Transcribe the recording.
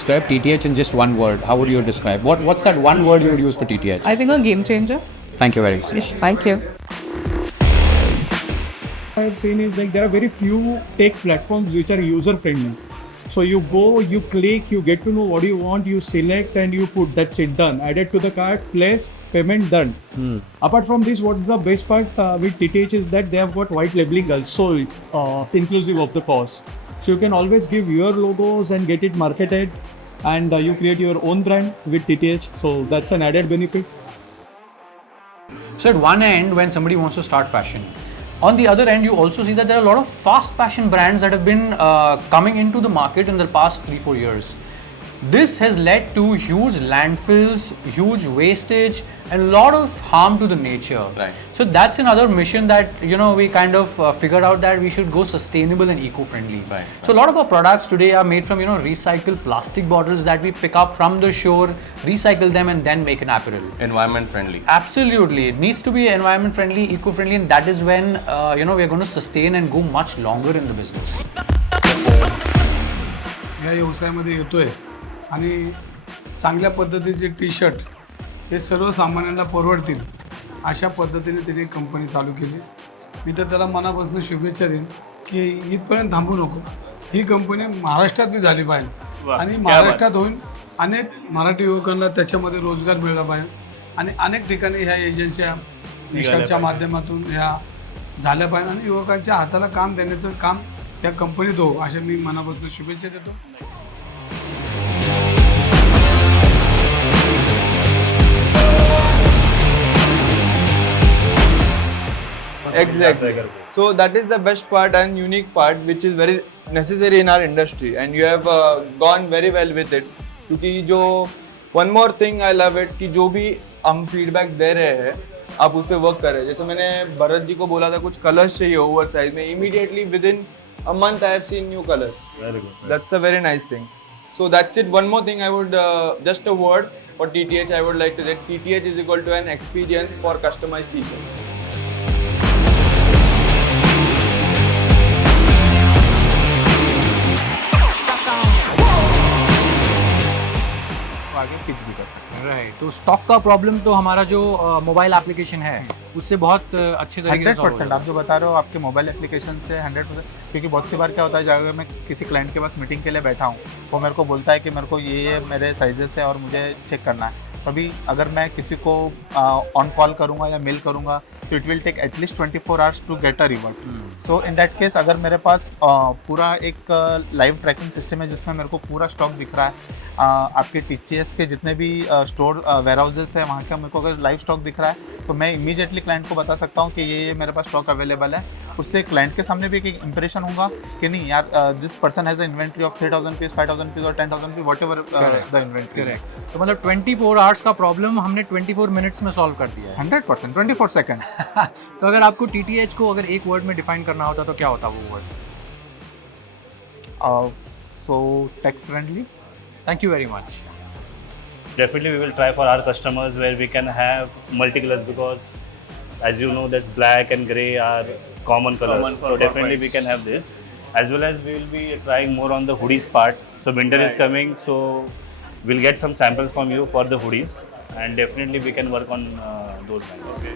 describe TTH in just one word, how would you describe? What's that one word you would use for TTH? I think a game changer. Thank you very much. Thank you. I've seen is like there are very few tech platforms which are user friendly. So you go, you click, you get to know what you want, you select and you put, that's it, done. Added to the cart, place, payment, done. Apart from this, what the best part with TTH is that they have got white labeling also inclusive of the cost. So you can always give your logos and get it marketed, and you create your own brand with TTH. So that's an added benefit. So at one end, when somebody wants to start fashion, on the other end, you also see that there are a lot of fast fashion brands that have been coming into the market in the past 3-4 years. This has led to huge landfills, huge wastage, and a lot of harm to the nature. Right. So that's another mission that we kind of figured out that we should go sustainable and eco-friendly. Right. So a lot of our products today are made from recycled plastic bottles that we pick up from the shore, recycle them, and then make an apparel. Environment friendly. Absolutely, it needs to be environment friendly, eco friendly, and that is when we are going to sustain and go much longer in the business. या व्यवसायामध्ये येतोय आणि चांगल्या पद्धतीचे T shirt हे सर्वसामान्यांना परवडतील अशा पद्धतीने त्यांनी कंपनी चालू केली. मी तर त्याला मनापासून शुभेच्छा देईन की इथपर्यंत थांबू नको. ही कंपनी महाराष्ट्रात बी झाली पाहिजे आणि महाराष्ट्रात होऊन अनेक मराठी युवकांना त्याच्यामध्ये रोजगार मिळाला पाहिजे आणि अनेक ठिकाणी ह्या एजन्स्या निशाच्या माध्यमातून ह्या झाल्या पाहिजे आणि युवकांच्या हाताला काम देण्याचं काम या कंपनीत हो अशा मी मनापासून शुभेच्छा देतो. Exactly. So that is the best part and unique part which is very necessary in our industry and you have gone very well with it. क्योंकि जो one more thing I love it कि जो भी हम feedback दे रहे हैं आप उस पर वर्क कर रहे हैं. जैसे मैंने भरत जी को बोला था कुछ कलर्स चाहिए ओवर साइज में, immediately within a month I have seen new colors. Very good. That's a very nice thing. So that's it. One more thing I would just a word for TTH I would like to say TTH is equal to an experience for customized t-shirts. आगे pitch भी कर सकते हैं. Right, तो stock का problem तो हमारा जो मोबाइल एप्लीकेशन है उससे बहुत अच्छे तरीके से 100% आप जो बता रहे हो आपके मोबाइल एप्लीकेशन से 100%. क्योंकि बहुत सी बार क्या होता है अगर मैं किसी क्लाइंट के पास मीटिंग के लिए बैठा हूँ वो मेरे को बोलता है कि मेरे को ये मेरे साइजेस है और मुझे चेक करना है. अभी अगर मैं किसी को ऑन कॉल करूँगा या मेल करूँगा तो it will take at least 24 hours to get a revert. So in that case अगर मेरे पास पूरा एक लाइव ट्रैकिंग सिस्टम है जिसमें मेरे को पूरा स्टॉक दिख रहा है, आपके TCS के जितने भी स्टोर वेयर हाउसेस है वहाँ का मेरे को अगर लाइव स्टॉक दिख रहा है तो मैं इमीडिएटली क्लाइंट को बता सकता हूँ कि ये मेरे पास स्टॉक अवेलेबल है. उससे क्लाइंट के सामने भी एक इंप्रेशन होगा कि नहीं यार this person has a inventory of 3000 piece, 5000 piece और 10,000 piece whatever the inventory. Correct. तो मतलब 24 आवर्स का प्रॉब्लम हमने 24 मिनट्स में सॉल्व कर दिया है. 100% 24 सेकेंड्स. तो अगर आपको TTH को अगर एक वर्ड में डिफाइन करना होता तो क्या होता वो word? So tech friendly. Thank you very much. Definitely we will try for our customers where we can have multicolors because as you know that black and grey are common colors. So definitely we can have this. As well as we will be trying more on the hoodies part. So winter is coming, so we'll get some samples from you for the hoodies and definitely we can work on those lines. Okay.